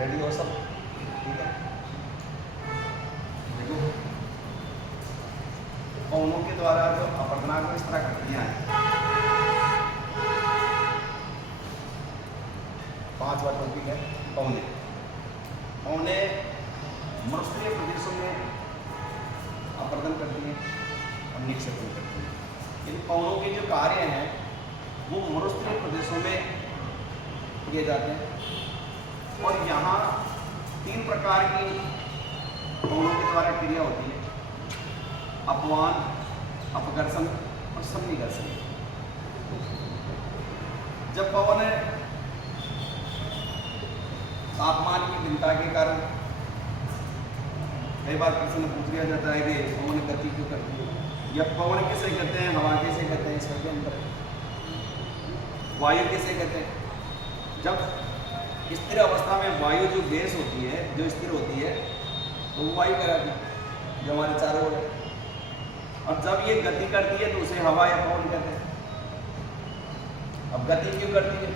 Ready हो सब? ठीक है, देखो पवनों के द्वारा जो अपरदनाक में इस तरह घटतियाँ हैं। 5वां टॉपिक है पवने। पवने मरुस्थलीय प्रदेशों में अपरदन करती हैं और निक्षेपण करती हैं। इन पवनों के जो कार्य हैं वो मरुस्थलीय प्रदेशों में किए जाते हैं और यहाँ 3 प्रकार की पवनों के द्वारा क्रिया होती है: अपवान, अपघर्षण और सन्निकर्षण। जब पवन तापमान की भिन्नता के कारण, कई बार प्रश्न पूछ लिया जाता है कि पवन गति क्यों करती है, या पवन किसे कहते हैं, हवा किसे कहते हैं, इसका क्या अंतर है, वायु किसे कहते हैं। जब स्थिर अवस्था में वायु जो गैस होती है, जो स्थिर होती है, तो वो वायु कहलाती है जो हमारे चारों ओर है। और जब ये गति करती है तो उसे हवा या पवन कहते हैं। अब गति क्यों करती है?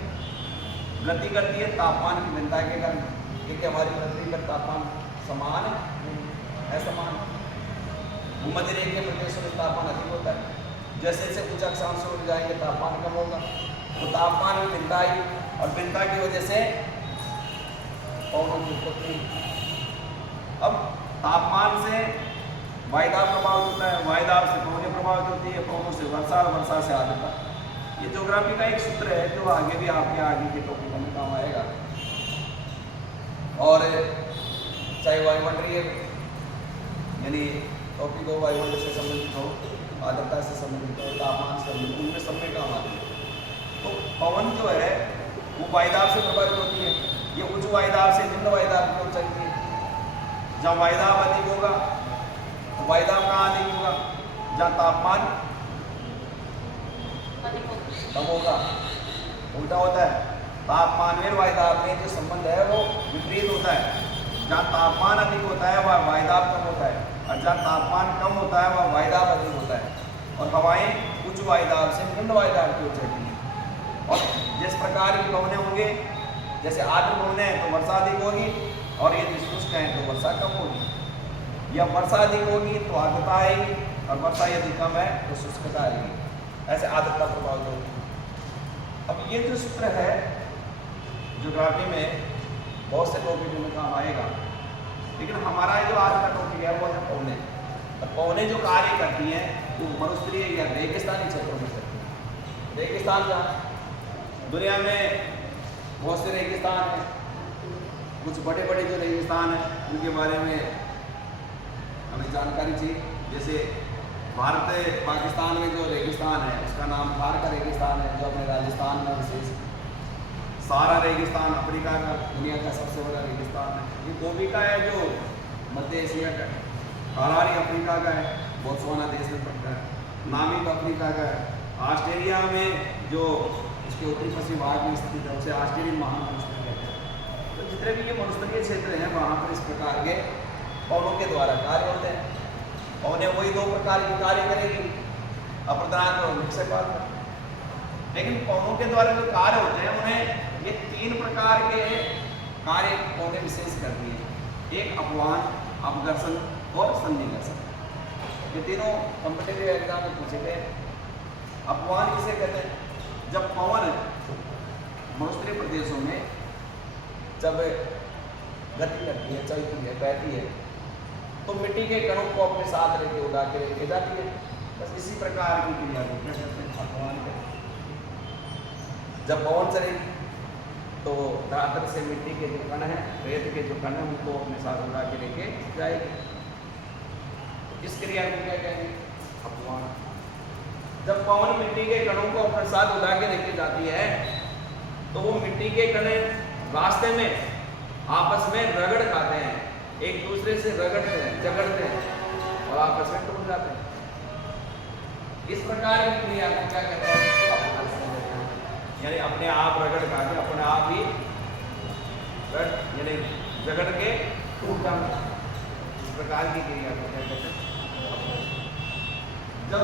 गति करती है तापमान की भिन्नता के कारण, क्योंकि हमारी पृथ्वी का तापमान समान है, असमान। भूमध्य रेखीय प्रदेशों में तापमान अधिक होता है, जैसे जैसे कुछ अक्षांश उड़ जाएंगे तापमान कम होगा, तो तापमान में भिन्नता आई और भिन्नता की वजह से पवनों की उत्पत्ति। अब तापमान से वायुदाब प्रभावित होता है, वायुदाब से पवनें प्रभावित होती है, पवनों से वर्षा और वर्षा से आर्द्रता। ये ज्योग्राफी का एक सूत्र है जो आगे भी आपके आगे के टॉपिकों में काम आएगा। और चाहे वायुमंडलीय यानी टॉपिक हो, वायुमंडल से संबंधित हो, आर्द्रता से संबंधित हो, तापमान से संबंधित, उनमें सब में काम आती है। तो पवन जो है वो वायुदाब से प्रभावित होती है। ये उच्च वायुदाब से निम्न वायुदाब की ओर चलती है। जहाँ वायुदाब अधिक होगा तो वायुदाब कहाँ अधिक होगा? जहाँ तापमान कम होगा। उल्टा होता है, तापमान में वायुदाब में जो संबंध है वो विपरीत होता है। जहाँ तापमान अधिक होता है वह वायुदाब कम होता है, और जहाँ तापमान कम होता है वह वायुदाब अधिक होता है। और हवाएं उच्च वायुदाब से निम्न वायुदाब की ओर चलती हैं। और जिस प्रकार की पवनें होंगे, जैसे आर्द्र पवनें हैं तो वर्षा अधिक होगी, और यदि शुष्क हैं तो वर्षा कम होगी। या वर्षा अधिक होगी तो आर्द्रता आएगी, और वर्षा यदि कम है तो शुष्कता आएगी। ऐसे आर्द्रता प्रभावित होगी। अब ये जो सूत्र है ज्योग्राफी में बहुत से टॉपिकों में काम आएगा, लेकिन हमारा जो आज का टॉपिक है वो है पवनें। तो पवनें जो कार्य करती हैं वो मरुस्थलीय या रेगिस्तानी क्षेत्रों में करती हैं। रेगिस्तान जहाँ दुनिया में बहुत से रेगिस्तान हैं, कुछ बड़े बड़े जो रेगिस्तान हैं उनके बारे में हमें जानकारी चाहिए। जैसे भारत पाकिस्तान में जो रेगिस्तान है उसका नाम थार का रेगिस्तान है, जो अपने राजस्थान में विशेष। सारा रेगिस्तान अफ्रीका का दुनिया का सबसे बड़ा रेगिस्तान है। ये गोबी का है जो मध्य एशिया का है। अरारी अफ्रीका का है, बोत्सवाना देश में पड़ता है। नामिब अफ्रीका का है। ऑस्ट्रेलिया में जो इसके उत्तरी पश्चिम भाग में स्थित है उसे ऑस्ट्रेलियन महामरुस्थलीय कहते हैं। तो जितने भी ये मरुस्थलीय क्षेत्र हैं वहाँ पर इस प्रकार के पवनों के द्वारा कार्य होते हैं। पवनें वही 2 प्रकार की कार्य करेगी, अपरदनाक और निक्षेपात्मक। लेकिन पवनों के द्वारा जो कार्य होते हैं उन्हें ये 3 प्रकार के कार्य पवनें विशेष करती हैं। एक अपवान, अपघर्षण और सन्निकर्षण। ये तीनों कॉम्पिटिटिव एग्जाम में पूछे गए। अपवान किसे कहते हैं? जब पवन मरुस्थलीय प्रदेशों में जब गति करती है, चलती है, बहती है, तो मिट्टी के कणों को अपने साथ लेके उड़ा के लेके जाती है। बस इसी प्रकार की क्रिया को क्या कहते हैं? अपवान कहते हैं। जब पवन चलेगी तो धरातल से मिट्टी के जो कण हैं, रेत के जो कण हैं, उनको अपने साथ उड़ा के लेके जाएगी। इस क्रिया को क्या कहेंगे? अपवान। जब पवन मिट्टी के कणों को अपने साथ उड़ा के लेके जाती है तो वो मिट्टी के कण रास्ते में आपस में रगड़ खाते हैं, एक दूसरे से रगड़ते हैं, झगड़ते हैं और आपस में टूट जाते हैं। इस प्रकार की क्रिया को क्या कहते हैं? अपघर्षण। यानी अपने आप रगड़ खा के अपने आप ही यानी झगड़ के टूट जाना। इस प्रकार की क्रिया को क्या कहते हैं? जब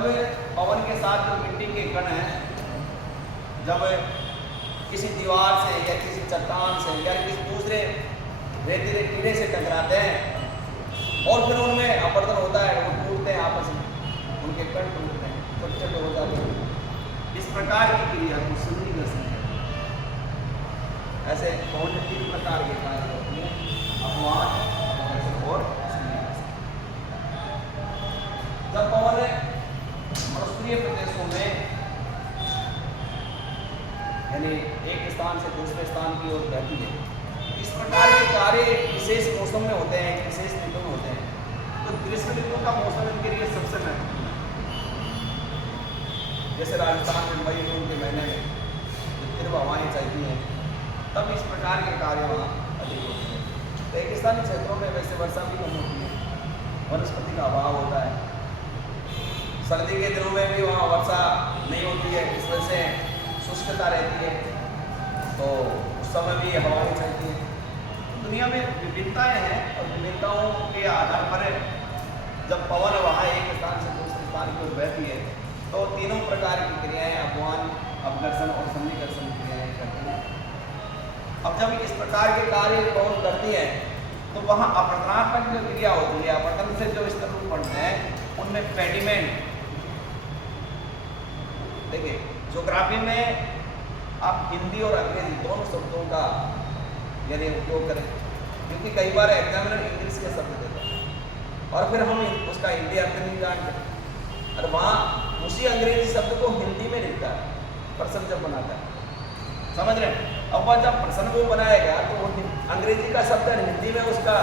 पवन के साथ जो मिट्टी के कण हैं, जब किसी दीवार से या किसी चट्टान से या किसी दूसरे धीरे धीरे कीड़े से टकराते हैं और फिर उनमें अपवर्तन होता है, वो टूटते हैं आपस में, उनके कण टूटते हैं, छोटे छोटे हो जाते हैं। इस प्रकार की क्रिया को संधि घर्षण कहते हैं। ऐसे पवन में 3 प्रकार के कार्य होते हैं, अपवाद, अपघर्षण और संधि घर्षण। जब पवन मरुस्थलीय प्रदेशों में यानी एक स्थान से दूसरे स्थान की ओर बहती है, इस प्रकार के कार्य विशेष मौसम में होते हैं, विशेष ऋतु में होते हैं। तो ग्रीष्म ऋतु का मौसम इनके लिए सबसे महत्वपूर्ण है। जैसे राजस्थान में मई जून के महीने में जो तीव्र हवाएं चलती हैं, तब इस प्रकार के कार्य वहाँ अधिक होते हैं। रेगिस्तानी क्षेत्रों में वैसे वर्षा भी कम होती है, वनस्पति का अभाव होता है। सर्दी के दिनों में भी वहाँ वर्षा नहीं होती है, इस वजह से शुष्कता रहती है, तो उस समय भी हवाएं चलती हैं। दुनिया में विविधताएं हैं और विविधताओं के आधार पर जब पवन वहाँ एक स्थान से दूसरे स्थान की ओर बहती है, तो तीनों प्रकार की क्रियाएं अपवन, अपघर्षण और संधि घर्षण क्रियाएं करती हैं। अब जब इस प्रकार के कार्य पवन करती है, तो वहाँ अपवर्तनात्मक जो क्रिया होती है, अपवर्तन से जो स्तर बढ़ते हैं, उनमें पेडिमेंट। देखिए, ज्योग्राफी में आप हिंदी और अंग्रेजी दोनों शब्दों का यानी उपयोग करें, क्योंकि कई बार एग्जामिनर इंग्लिश के शब्द देता है और फिर हम उसका हिंदी अर्थ नहीं जानते, और वहाँ उसी अंग्रेजी शब्द को हिंदी में लिखता है प्रश्न जब बनाता है, समझ रहे हैं। अब वह जब प्रश्न वो बनाएगा तो वो अंग्रेजी का शब्द हिंदी में उसका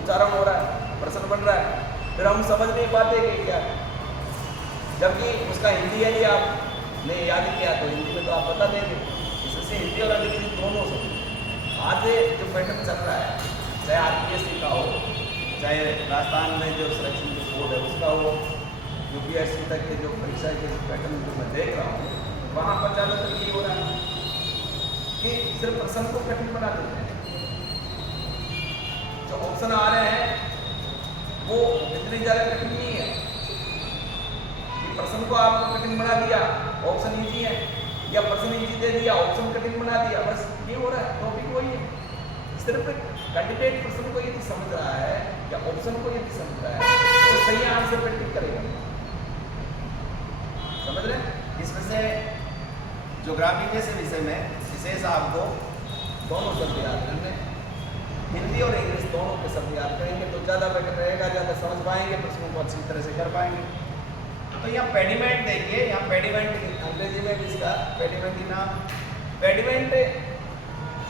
उच्चारण हो रहा है, प्रश्न बन रहा है, फिर हम समझ नहीं पाते कि क्या, जबकि उसका हिंदी यदि आपने याद किया तो हिंदी में तो आप बता देंगे। इससे हिंदी और अंग्रेजी दोनों समझ। आज जो पैटर्न चल रहा है, चाहे आरपीएससी का हो, चाहे राजस्थान में जो सिलेक्शन जो बोर्ड है उसका हो, यूपीएससी तक के जो परीक्षा के पैटर्न जो मैं देख रहा हूँ, वहाँ पर ज़्यादातर ये हो रहा है कि सिर्फ प्रश्न को कठिन बना देते हैं। जो ऑप्शन आ रहे हैं वो इतनी ज़्यादा कठिन नहीं है कि प्रश्न को आपको कठिन बना दिया, ऑप्शन ईजी है, या प्रश्न ईजी दे दिया, ऑप्शन कठिन बना दिया, बस ये हो रहा है। टॉपिक वही है, सिर्फ कैंडिडेट प्रश्न को यदि समझ रहा है या ऑप्शन को यदि समझ रहा है तो सही आंसर पे टिक करेगा, समझ रहे हैं। इस वजह से ज्योग्राफी जैसे विषय में विशेष आपको दोनों शब्द याद करने, हिंदी और इंग्लिश दोनों के शब्द याद करेंगे तो ज़्यादा बेटर रहेगा, ज़्यादा समझ पाएंगे, प्रश्नों को अच्छी तरह से कर पाएंगे। तो यहाँ पेडिमेंट देखिए, यहाँ पेडिमेंट अंग्रेजी में भी इसका पेडिमेंट ही नाम। पेडिमेंट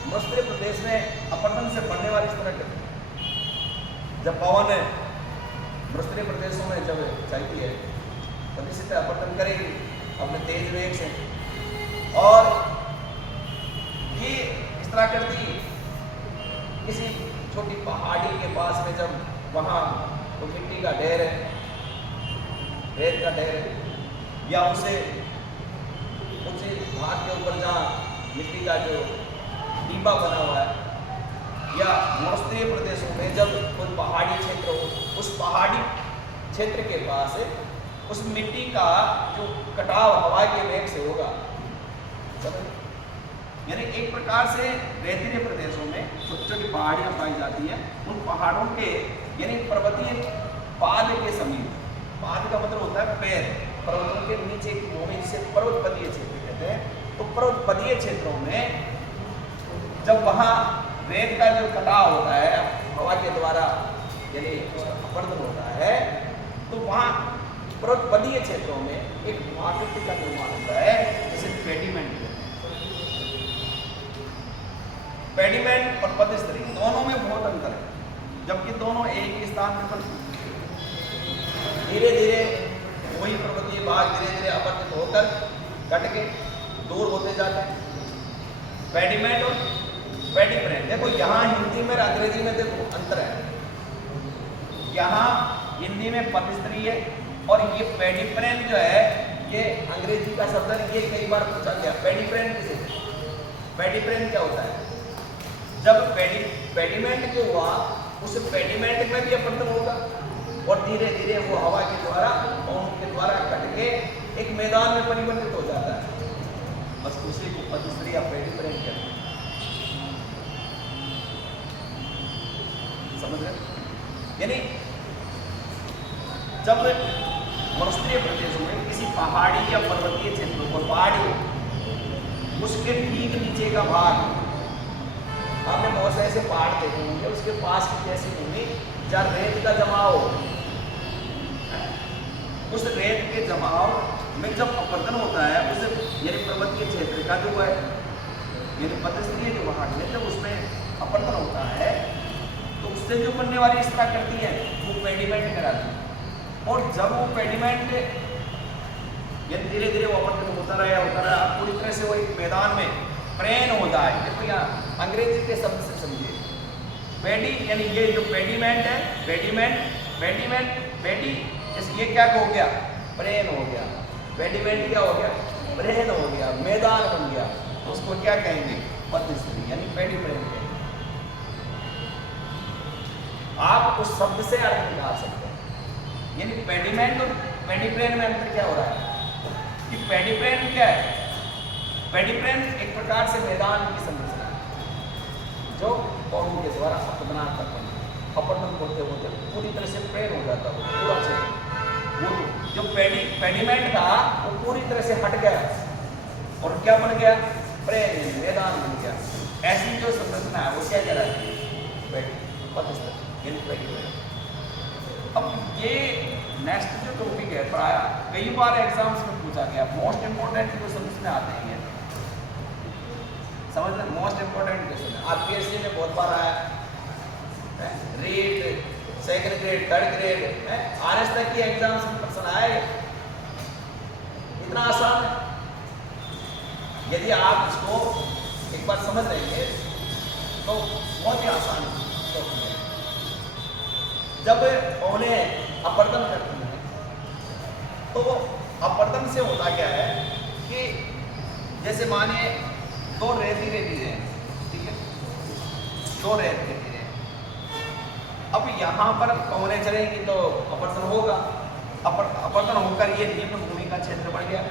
मरुस्थलीय प्रदेश में अपवर्तन से बढ़ने वाली इस तरह के जब पवन मरुस्थलीय प्रदेशों में जब चलती है तब इसी तरह अपवर्तन करेगी अपने तेज वेग से, और ये इस तरह करती किसी छोटी पहाड़ी के पास में जब वहाँ तो मिट्टी का ढेर है, रेत का ढेर है, या उसे ऊंचे भाग के ऊपर जहाँ मिट्टी का जो डिब्बा बना हुआ है, या मरुस्थलीय प्रदेशों में जब कोई पहाड़ी क्षेत्र हो, उस पहाड़ी क्षेत्र के पास उस मिट्टी का जो कटाव हवा के वेग से होगा, समझ। यानी एक प्रकार से रेतीले प्रदेशों में छोटी छोटी पहाड़ियाँ पाई जाती हैं, उन पहाड़ों के यानी पर्वतीय पाद के समीप, पाद का मतलब होता है पैर, पर्वतों के नीचे एक भूमि जिसे पर्वतपदीय क्षेत्र कहते हैं। तो पर्वतपदीय क्षेत्रों में जब वहाँ रेत का जो कटाव होता है हवा के द्वारा यानी उसका अपवर्तन होता है, तो वहाँ पर्वतपदीय क्षेत्रों में एक आकृति का निर्माण होता है जिसे पेडिमेंट कहते हैं। पेडिमेंट और पदस्थली दोनों में बहुत अंतर है, जबकि दोनों एक ही स्थान पर धीरे धीरे वही पर्वतीय भाग धीरे धीरे अपवर्तित होकर कट के दूर होते जाते हैं। पेडिमेंट और पेडिप्रेन, देखो यहाँ हिंदी में अंग्रेजी में देखो अंतर है। यहाँ हिंदी में पदस्थली है और ये पेडिप्रेन जो है ये अंग्रेजी का शब्द है। ये कई बार पूछा गया पेडिप्रेन किसे, पेडिप्रेन क्या होता है। जब पेडिमेंट जो हुआ उस पेडिमेंट में भी अपवर्तन होगा और धीरे धीरे वो हवा के द्वारा और उनके द्वारा कट के एक मैदान में परिवर्तित हो जाता है, बस उसी को पदस्थली या पेडिप्रेन कहते हैं। समझ गए? यानी जब मरुस्थलीय प्रदेशों में किसी पहाड़ी या पर्वतीय क्षेत्रों पर पहाड़ी उसके ठीक नीचे का भाग, आपने बहुत से ऐसे पहाड़ देखे होंगे, उसके पास की ऐसी भूमि जहाँ रेत का जमाव, उस रेत के जमाव में जब अपरदन होता है उस यानी पर्वतीय क्षेत्र का जो है यानी मध्यस्थलीय जो पहाड़ है जब उसमें अपरदन होता है तो उससे जो बनने वाली इस तरह करती है वो पेडिमेंट कराती है। और जब वो पेडिमेंट यानी धीरे धीरे वो अपरदन होता रहा पूरी तरह से वो एक मैदान में प्रेन होता है। देखो यहाँ अंग्रेजी के शब्द से समझिए, पेडी यानी ये जो पेडिमेंट है, पेडी ये क्या हो गया? प्रेन हो गया। पेडिमेंट क्या हो गया? प्रेन हो गया, मैदान बन गया। उसको क्या कहेंगे? मध्यस्थली यानी पेडी प्रेन कहेंगे। आप उस शब्द से अर्थ निकाल सकते हैं। यानी पेडिमेंट और पेडिप्रेन में अंतर क्या हो रहा है कि पेडिप्रेन क्या है? पेडिप्रेन एक प्रकार से मैदान की संरचना है जो पौधों के द्वारा अपरदन होते होते पूरी तरह से प्रेन हो जाता है पूरा क्षेत्र। वो जो पेडिमेंट था वो पूरी तरह से हट गया और क्या बन गया? प्रेन मैदान बन गया। ऐसी जो संरचना है वो क्या कहलाती है? अब ये नेक्स्ट जो टॉपिक है प्राय कई बार एग्जाम्स में पूछा गया, मोस्ट इंपोर्टेंट क्वेश्चन में आते हैं ये समझ लें। मोस्ट इंपोर्टेंट क्वेश्चन आरपीएससी में बहुत बार आया, REET second grade third grade RS तक की एग्जाम्स में प्रश्न आए। इतना आसान है, यदि आप इसको एक बार समझ लेंगे तो बहुत ही आसान है। जब उन्हें अपरदन करती है तो अपरदन से होता क्या है कि जैसे माने दो रेतीले हैं, ठीक है, दो रेतीले हैं। अब यहाँ पर पौने चलेंगी तो अपरदन होगा, अपरदन होकर ये निम्न भूमि का क्षेत्र बढ़ गया,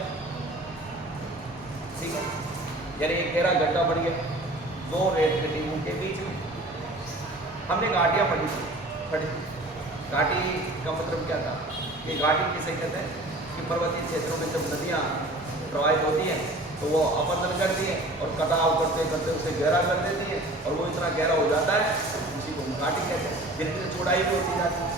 ठीक है, यानी एक गहरा गड्ढा बढ़ गया दो रेत के टीमों के बीच में। हमने घाटियाँ पढ़ी थी। घाटी का मतलब क्या था? ये घाटी किसे कहते हैं कि पर्वतीय क्षेत्रों में जब नदियाँ प्रवाहित होती हैं तो वो अपरदन करती है और कटाव करते करते उसे गहरा कर देती है और वो इतना गहरा हो जाता है उसी को घाटी कहते हैं। धीरे धीरे चौड़ाई भी होती जाती है।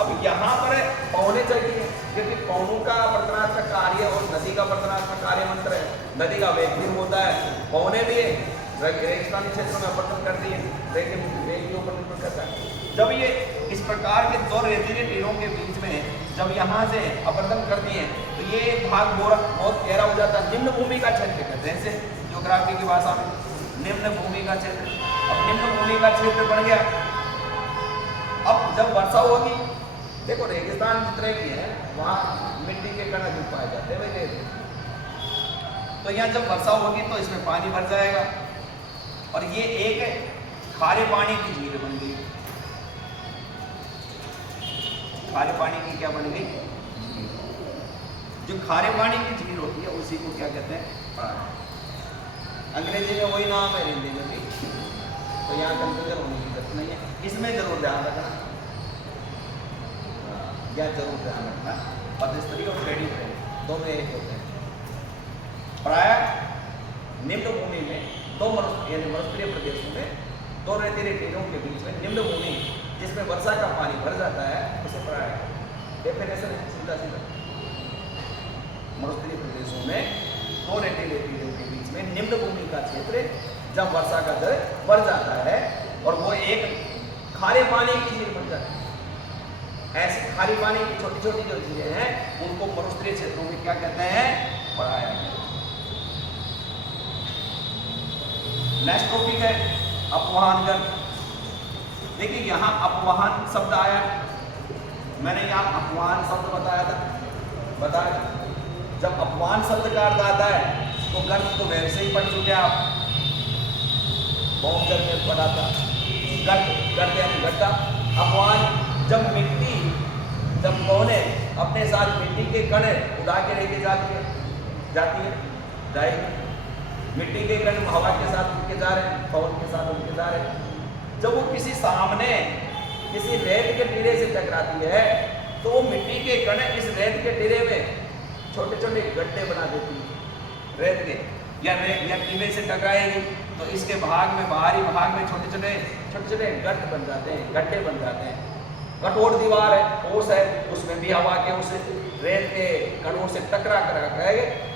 अब यहाँ पर पौने चाहिए क्योंकि पौनों का वर्तनात्मक कार्य और नदी का वर्तनात्मक कार्य मंत्र है। नदी का वेग भी होता है, पौने भी रेगिस्तानी क्षेत्रों में अपरदन करती है, लेकिन वेग के ऊपर निर्भर करता है। जब ये इस प्रकार के दो रेतीले टीलों के बीच में जब यहाँ से अपरदन करती हैं तो ये भाग बहुत गहरा हो जाता है। निम्न भूमि का क्षेत्र कहते हैं इसे ज्योग्राफी की भाषा में, निम्न भूमि का क्षेत्र। अब निम्न भूमि का क्षेत्र बन गया। अब जब वर्षा होगी, देखो रेगिस्तान जितने की है वहाँ मिट्टी के कण अधिक पाए जाते हैं, तो यहाँ जब वर्षा होगी तो इसमें पानी भर जाएगा और ये एक खारे पानी की झील बन गई। खारे पानी की क्या बन गई? जो खारे पानी की झील होती है उसी को क्या कहते हैं? अंग्रेजी में वही नाम है, हिंदी में भी, तो यहाँ कंफ्यूजन होने की जरूरत नहीं है। इसमें जरूर ध्यान रखना, यह जरूर ध्यान रखना, मध्यस्थली और पेडिप्रेन दोनों एक होते हैं। प्राय निम्न भूमि में दो मरुस्थलीय प्रदेशों में दो रेतीले टीलों के बीच में निम्न भूमि जिसमें वर्षा का पानी भर जाता है उसे प्राय डेफिनेशन है सीधा सीधा। मरुस्थलीय प्रदेशों में दो रेतीले टीलों के बीच में निम्न भूमि का क्षेत्र जब वर्षा का दर बढ़ जाता है और वो एक खारे पानी की झील बन जाती है। ऐसे खारे पानी की छोटी छोटी जो झीलें हैं उनको मरुस्थलीय क्षेत्रों में क्या कहते हैं? पढ़ाया। नेक्स्ट टॉपिक है अपवाहन गर्भ। देखिए यहाँ अपवाहन शब्द आया, मैंने यहाँ अपवाहन शब्द बताया। जब अपवाहन शब्द का अर्थ आता है तो गर्भ तो वैसे ही पढ़ चुके आप, बहुत गर्भ में पढ़ा था। गर्भ यानी गड्ढा। अपवाहन जब मिट्टी जब पौने अपने साथ मिट्टी के कण उड़ा के लेके जाती है मिट्टी के कण हवा के साथ उड़के जा रहे हैं, पवन के साथ उड़के जा रहे हैं, जब वो किसी सामने किसी रेत के टीरे से टकराती है तो वो मिट्टी के कण इस रेत के टीरे में छोटे छोटे गड्ढे बना देती है रेत के, या टीरे से टकराएगी तो इसके भाग में, बाहरी भाग में छोटे छोटे गर्त बन जाते हैं, गड्ढे बन जाते हैं। कठोर दीवार है, ओस है, उसमें भी हवा के उस रेत के कणों से टकरा कर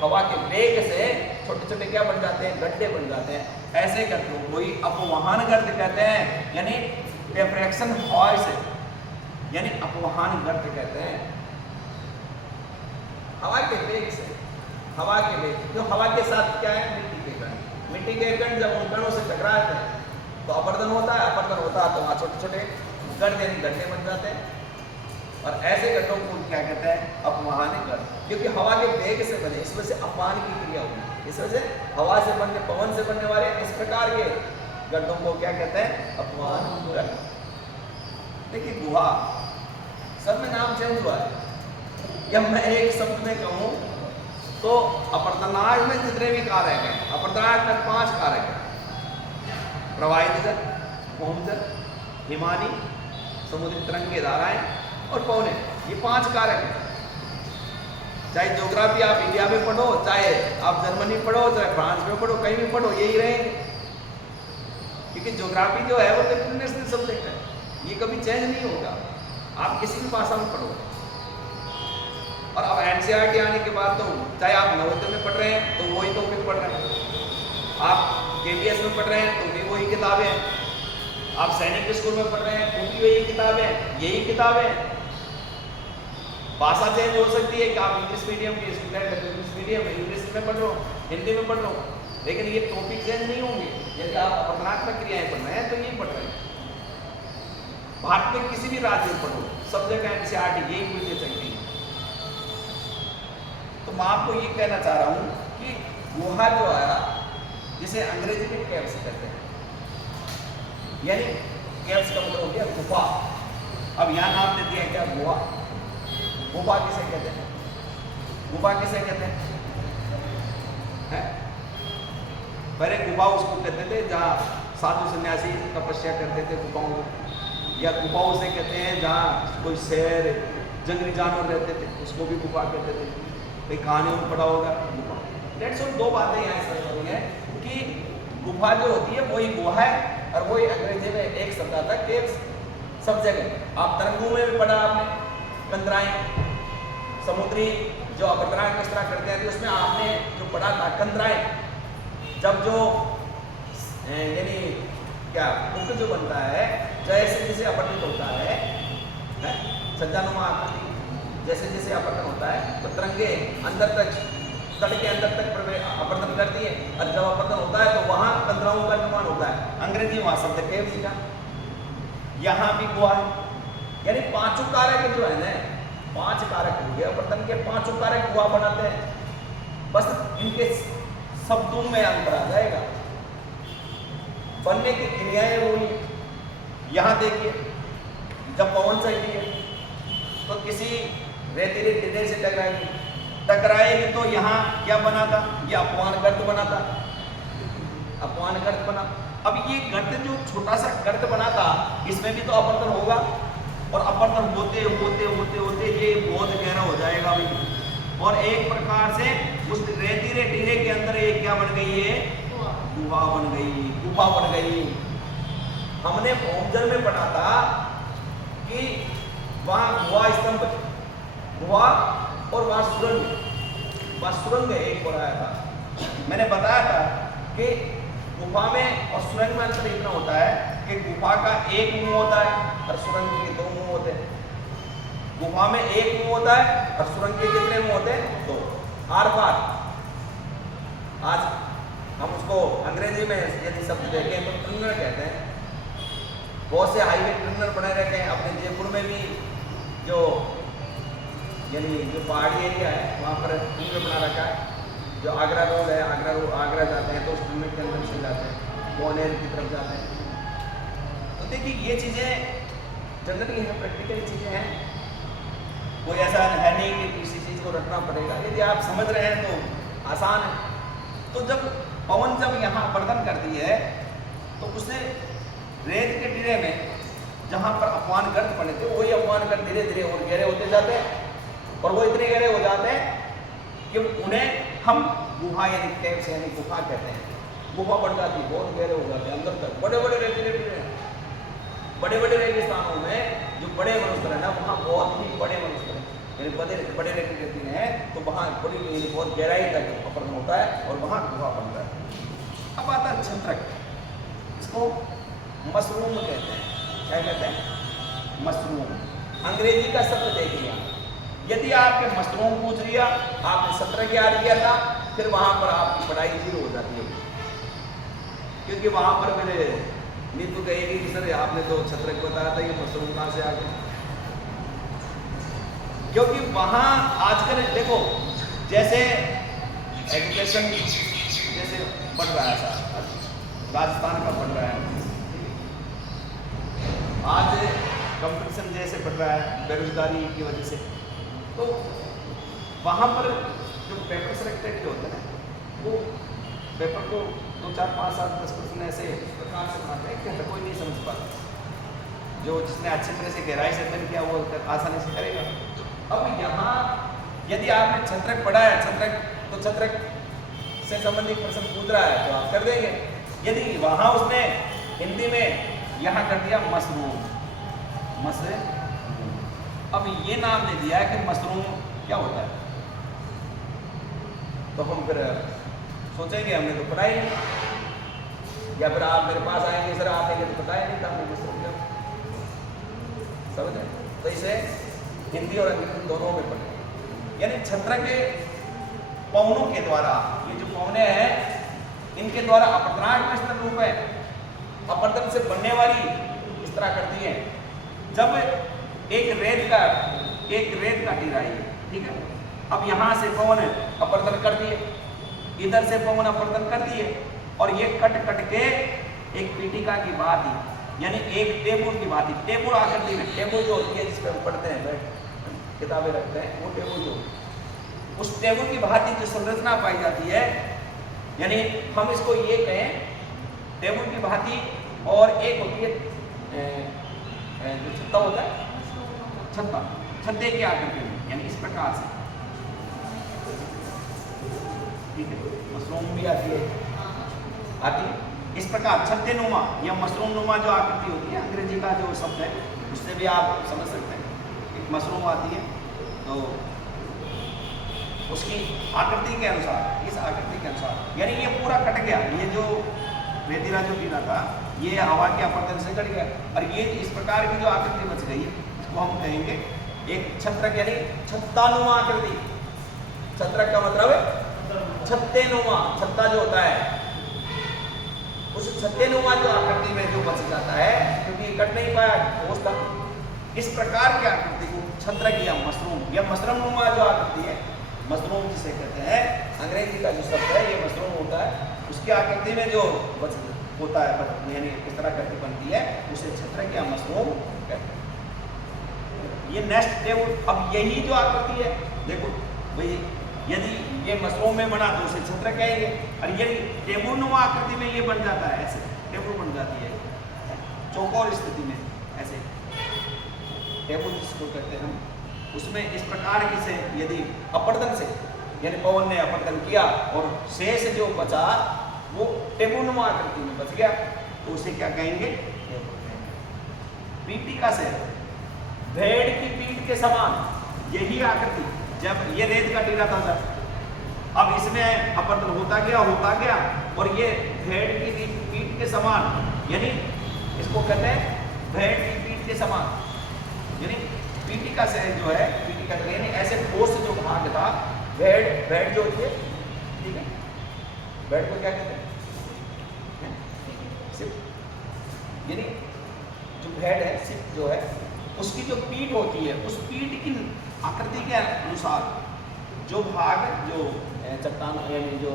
हवा के वेग से छोटे छोटे क्या बन जाते हैं, गड्ढे बन जाते हैं। ऐसे गर्तों को ही अपवहन गर्त कहते हैं, यानी डिफ्रैक्शन हॉर्स, यानी अपवहन गर्त कहते हैं। हवा के वेग से, हवा के वेग, जो हवा के साथ क्या है, मिट्टी के कण, मिट्टी के कण जब उन कणों से टकराते हैं तो अपरदन होता है, अपरदन होता है तो वहाँ छोटे छोटे गर्त यानी गड्ढे बन जाते हैं। और ऐसे गड्ढों को क्या कहते हैं, अपवहन गर्त, क्योंकि हवा के वेग से बने, इस वजह से अपमान की क्रिया होगी, इस वजह से हवा से बनने, पवन से बनने वाले इस प्रकार के गड्ढों को क्या कहते हैं, अपवहन गर्त। देखिए गुहा, सब में नाम चेंज हुआ है। या मैं एक शब्द में कहूँ तो अपरदनाश में जितने भी कारक हैं, अपरदनाश में 5 कारक हैं, प्रवाहित जल, भौमजल, हिमानी, समुद्री तरंगे धाराएं और पवने, ये 5 कारक हैं। चाहे ज्योग्राफी आप इंडिया में पढ़ो, चाहे आप जर्मनी पढ़ो, चाहे फ्रांस में पढ़ो, कहीं भी पढ़ो, यही रहेंगे, क्योंकि ज्योग्राफी जो है वो इंटरनेशनल सब्जेक्ट है, ये कभी चेंज नहीं होगा, आप किसी भी भाषा में पढ़ो। और अब एनसीईआरटी आने के बाद तो चाहे आप नवोदय में पढ़ रहे हैं तो वही टॉपिक पढ़ रहे हैं, आप केबीएस में पढ़ रहे हैं तो भी वही किताबें हैं, आप सैनिक स्कूल में पढ़ रहे हैं तो भी वही किताबें, यही किताबें। भाषा चेंज हो सकती है कि आप इंग्लिश मीडियम के स्टूडेंट हैं तो इंग्लिश मीडियम में इंग्लिश में पढ़ लो, हिंदी में पढ़ लो, लेकिन ये टॉपिक चेंज नहीं होंगे। यदि आप अपरदनात्मक क्रियाएं पढ़ रहे हैं तो यही पढ़ रहे हैं। भारत में किसी भी राज्य में पढ़ो, सब जगह एनसीईआरटी यही मुझे चाहिए। तो मैं आपको ये कहना चाह रहा हूँ कि गुहा जो है, जिसे अंग्रेजी में केव्स कहते हैं, यानी केव्स का मतलब हो गया गुफा। अब यहाँ नाम दे दिया क्या, गुहा। गुफा किसे कहते हैं, गुफा किसे कहते हैं? पहले गुफा उसको कहते थे जहाँ साधु सन्यासी तपस्या करते थे, गुफाओं, या गुफाओं से कहते हैं जहाँ कोई शेर, जंगली जानवर रहते थे, उसको भी गुफा कहते थे। कोई कहानियों में पढ़ा होगा गुफा। डेट्स ऑल, 2 बातें यहाँ समझ रही हैं कि गुफा जो होती है वही गुहा है, और वही अंग्रेजी में एक शब्द आता है केव्स, सब जगह। आप तरंगों में भी पढ़ा आपने, कंदराएं, समुद्री जो अपरदनाश किस तरह करते हैं, तो उसमें आपने जो पढ़ा था कंदराएं, जब जो यानी क्या मुख जो बनता है, जैसे जैसे अपरदित होता है सज्जानुमा आकृति, जैसे जैसे अपरदन होता है तो तरंगे अंदर तक, तट के अंदर तक अपरदन करती है, और जब अपरदन होता है तो वहाँ कंदराओं का निर्माण होता है। अंग्रेजी वहाँ शब्द केव्स का, यहाँ भी गुहा है, यानी 5 कारक जो है ना, 5 कारक हो गए अपरदन के, 5 कारक गुहा बनाते हैं। बस इनके शब्दों में अंतर आ जाएगा, बनने की क्रियाएं वही। यहाँ देखिए, जब पवन चलती है तो किसी रेतीले टीले से टकराएगी तो यहाँ क्या बना था, ये अपवहन गर्त बना था, अपवहन गर्त बना। अब ये गर्त जो छोटा सा गर्त बना था, इसमें भी तो अपरदन होगा, और अपरदन होते होते होते होते ये बहुत गहरा हो जाएगा भाई, और एक प्रकार से उस रेतीले टीले के अंदर एक क्या बन गई है, गुफा बन गई, गुफा बन गई। हमने भौमजल में पढ़ा था कि वहाँ गुहा स्तंभ, गुहा और वहाँ सुरंग एक बनाया था। मैंने बताया था कि गुफा में और सुरंग में अंतर इतना होता है कि गुफा का एक मुंह होता है और सुरंग के 2 मुंह होते हैं। गुफा में एक मुंह होता है और सुरंग के कितने मुंह होते हैं, 2। आर पार, आज हम उसको अंग्रेजी में यदि शब्द देखें तो टनल कहते हैं। बहुत से हाईवे टनल बने रहते हैं, अपने जयपुर में भी जो यानी जो पहाड़ी एरिया है वहाँ पर टनल बना रखा है। जो आगरा रोड है, आगरा जाते हैं तो उस टनल के अंदर से जाते हैं, ग्वालियर की तरफ जाते हैं। तो देखिए ये चीज़ें जनरली है, प्रैक्टिकल चीज़ें हैं, कोई ऐसा है नहीं कि किसी चीज़ को रखना पड़ेगा। यदि आप समझ रहे हैं तो आसान है। तो जब पवन जब यहाँ अपरदन करती है तो उसे रेत के टीले में जहाँ पर अपमान गर्त पड़े थे वही अपमान गर्त धीरे धीरे और गहरे होते जाते हैं और वो इतने गहरे हो जाते हैं कि उन्हें हम गुहा यानी कैव्स यानी गुफा कहते हैं। गुफा बढ़ जाती है, बहुत गहरे हो जाते हैं अंदर तक। बड़े बड़े रेतीले टीले, बड़े बड़े रेगिस्तानों में जो बड़े मरुस्थल है ना, वहाँ बहुत ही बड़े मरुस्थल है, यानी बड़े रेतीले टीले हैं, तो वहाँ बड़ी बहुत गहराई तक अपहरण होता है और वहाँ गुफा बनता है। अब आता है छत्रक, इसको मशरूम कहते हैं। क्या कहते हैं? मशरूम। अंग्रेजी का शब्द देख लिया, यदि आपके मशरूम पूछ लिया, आपने 17 याद किया था, फिर वहां पर आपकी पढ़ाई 0 हो जाती है, क्योंकि वहां पर मेरे नीतू कहेगी कि सर आपने तो छत्रक बताया था, ये मशरूम कहाँ से आ गया? क्योंकि वहां आजकल देखो जैसे एजुकेशन जैसे बढ़ रहा है, राजस्थान का बढ़ रहा है, आज कंपटीशन जैसे बढ़ रहा है बेरोजगारी की वजह से, तो वहाँ पर जो पेपर सेलेक्टेड होते हैं ना, वो पेपर को 2, 4, 5, 7, 10% ऐसे प्रकार से बनाते हैं कि हर कोई नहीं समझ पाता। जो जिसने अच्छी तरह से गहराई से अध्ययन किया वो आसानी से करेगा। अब यहाँ यदि आपने छत्रक पढ़ा है, तो छत्रक से संबंधित प्रश्न पूछ रहा है तो आप कर देंगे। यदि वहाँ उसने हिंदी में यहाँ कर दिया मशरूम, अब ये नाम दे दिया है कि मशरूम क्या होता है, तो हम फिर सोचेंगे हमने तो पढ़ा ही नहीं, या फिर आप मेरे पास आएंगे सर आप आएंगे तो बताया नहीं था हमने मशरूम क्या, समझे? तो इसे हिंदी और अंग्रेजी दोनों में पढ़े। यानी छत्रक के पवनों के द्वारा, ये जो पवने हैं इनके द्वारा अपतनाक में स्तर रूप है, अपरदन से बनने वाली इस तरह करती है। जब एक रेत का टीला है, ठीक है, अब यहाँ से पवन अपरदन कर दिए, इधर से पवन अपरदन कर दिए, और ये कट के एक पीटिका की भांति, यानी एक टेबुल की भांति, टेबुल आकृति में, टेबुल जो होती है जिस पर हम पढ़ते हैं, किताबें रखते हैं, वो टेबुल जो, उस टेबुल की भांति जो संरचना पाई जाती है, यानी हम इसको ये कहें टेबुल की भांति, और एक होती है जो छत्ता होता है, छत्ते की आकृति में, यानी इस प्रकार से, ठीक है, मशरूम भी आती है इस प्रकार छत्ते नुमा या मशरूम नुमा जो आकृति होती है, अंग्रेजी का जो शब्द है उससे भी आप समझ सकते हैं। एक मशरूम आती है तो उसकी आकृति के अनुसार, इस आकृति के अनुसार, यानी ये पूरा कट गया, ये जो रेतीला जो टीला था ये हवा के अपरदन से कट गया, और ये इस प्रकार की जो आकृति बच गई इसको हम कहेंगे एक छत्रक, यानी छत्तानुमा आकृति। छत्रक का मतलब है छत्ते नुमा, छत्ता जो होता है उस छत्ते नुमा जो आकृति में जो बच जाता है, क्योंकि कट नहीं पाया ठोस था, इस प्रकार की आकृति को छत्रक या मशरूम नुमा जो आकृति है, मशरूम जिसे कहते हैं, अंग्रेजी का जो शब्द है ये मशरूम होता है, उसकी आकृति में जो बच होता है, यानी इस तरह करके बनती है, उसे छत्रक या मशरूम कहते हैं। ये नेक्स्ट टेबुल, अब यही जो आकृति है, देखो भाई यदि ये मशरूम में बना तो उसे छत्रक कहेंगे, और यदि टेबुल नुमा आकृति में ये बन जाता है, ऐसे टेबुल बन जाती है चौकोर स्थिति में, ऐसे टेबुल जिसको कहते हैं हम, उसमें इस प्रकार की से यदि अपरदन से, यानी पवन ने अपरदन किया और शेष जो बचा वो टेबुल नुमा आकृति में बच गया, तो उसे क्या कहेंगे? पीटिका से, भेड़ की पीठ के समान यही आकृति, जब ये रेत का टीला था सर, अब इसमें अपरदन होता गया और ये भेड़ की पीठ के समान, यानी इसको कहते हैं भेड़ की पीठ के समान, यानी पीटिका से जो है, पीटिका यानी ऐसे ठोस जो भाग था, भेड़ जो होती है, ठीक है, भेड़ को क्या कहते हैं? सिप, यानी जो भेड़ है, सिप जो है, उसकी जो पीठ होती है, उस पीठ की आकृति के अनुसार जो भाग, जो चट्टान यानी जो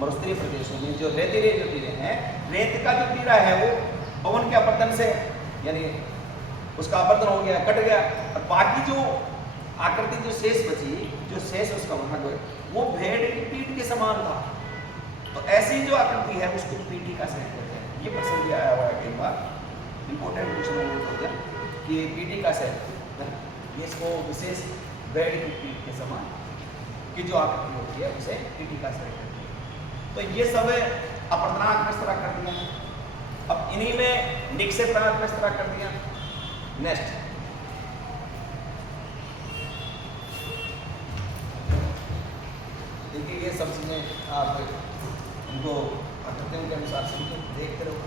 मरुस्थलीय प्रदेशों में जो रेतीले जो टीले हैं, रेत का जो टीला है वो पवन के अपरदन से, यानी उसका अपरदन हो गया, कट गया, और बाकी जो आकृति जो शेष बची, जो शेष उसका भाग है, वो भेड़ की पीठ के समान था, तो ऐसी जो आकृति है उसको पीटिका से कहते हैं। ये प्रश्न भी आया हुआ है कई बार, इंपॉर्टेंट क्वेश्चन हो गया कि पीटी का सेट, ये इसको विशेष वेरी पीटी के समान की जो आकृति होती है उसे पीटी का सेट कहते हैं। तो ये सब अपवर्तनांक में इस तरह कर दिया। अब इन्हीं में निक्षेपांक में इस तरह कर दिया। नेक्स्ट देखिए, ये सब चीजें आप उनको आकृतियों के अनुसार समझो, देखते रहो।